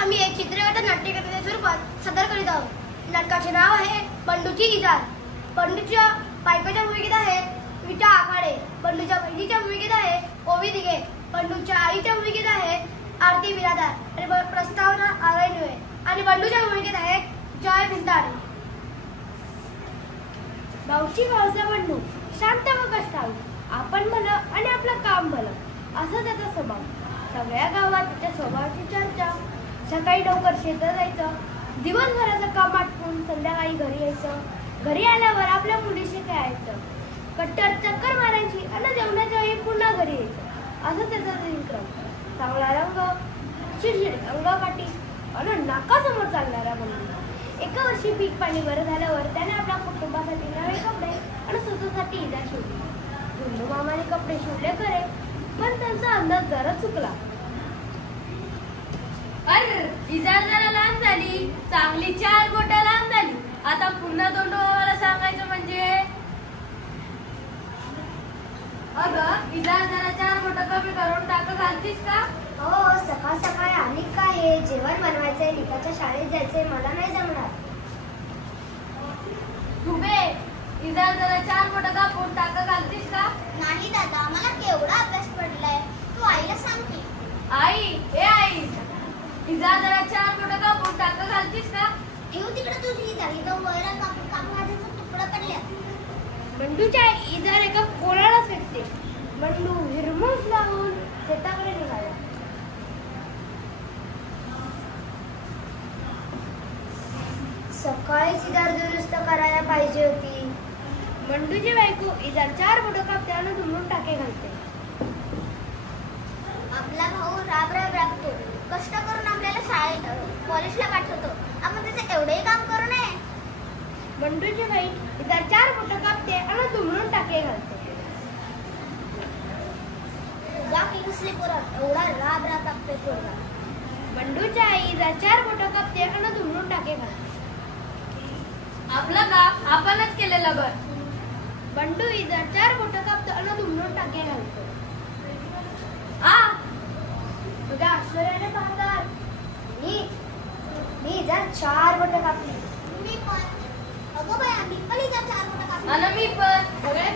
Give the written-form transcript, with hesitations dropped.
आम्ही एक चित्रकथा नाट्यकथेच्या स्वरूपात सादर करीत आहोत। नाटकाचे नाव आहे बंडूची इजार। बंडूच्या बायकोच्या भूमिकेत आहे विटा आखाडे, बंडूच्या बहिणीच्या भूमिकेत आहे ओवी दिघे, बंडूच्या आईच्या भूमिकेत आहे आरती बिरादार आणि प्रस्तावना आरय नुळे आणि बंडूच्या भूमिकेत आहे जॉय भिंताडे। गावची गावचा बंडू शांत व कष्टाळू, आपण भलं आणि आपलं काम भलं असं त्याचा स्वभाव। सगळ्या गावात त्याच्या स्वभावाची चर्चा। सकाळी लवकर शेतात जायचं, दिवसभराचं काम आटपून संध्याकाळी घरी यायचं। घरी आल्यावर आपल्या मुलीशी खेळायचं, कट्टर चक्कर मारायची आणि जेवणाच्या वेळी पुन्हा घरी यायचं। असं त्याचा दिनक्रम। चांगला रंग, शिडशिड अंगकाठी आणि नाकासमोर चालणारा बंडू। एका वर्षी पीक पाणी बरं झाल्यावर त्याने आपल्या कुटुंबासाठी नवे कपडे आणि स्वतःसाठी इजा शिवली। धुंदू मामाने कपडे शिवले खरे, पण त्यांचा अंदाज जरा चुकला। अरे इजार जरा लांब झाली, चांगली 4 बोटं लांब झाली। आता पुन्हा तोंड मामाला सांगायचं म्हणजे अगं इजार जरा 4 बोटं कमी करून टाक घालतीस का? हो, सकाळ सकाळी आणि काय जेवण बनवायचंय, निकाच्या शाळेत जायचंय, मला नाही जमणार। तुबे इजार जरा 4 बोटं कापून टाक घालतीस का? नाही दादा, मला केवढा अभ्यास पडलाय, तू आईला सांग की। आई ए आई, इजार जरा 4 बोटं कापून टाक घालतीस का? ठेव तिकडे तुझी जागी तर वैरण कापून कापून तुकडा पडल्या। बंडूच्या इजार एका कोळाला फेकते। बंडू हिरमूस लावून शेताकडे निघाला। सकाळीच इजार दुरुस्त करायला पाहिजे होती। बंडूची बायको इजार 4 बोटं कापते आणि धुमून टाके घालते। आपला भाऊ राब राबतो, कष्ट करून आपल्याला शाळेत कॉलेजला पाठवतो, आपण त्याचं एवढंही काम करू नये। बंडूची बाई इजार 4 बोटं कापते आणि धुमून टाके घालते। तुझा किंगस्ली पोरात एवढा राब कापते पोरगा। बंडूच्या आई इजार 4 बोटं कापते आणि धुमून टाके घालते। आपलं काम आपणच केलेलं बरं। बंडू इजार 4 बोटं कापतो आणि धुमून टाके घालतो। तुझ्या आश्चर्याने पाहतात, मी इजार 4 बोटं कापली। मी पण, अगं बाया, मी पण इजार 4 बोटं कापली। आणि मी पण, सगळे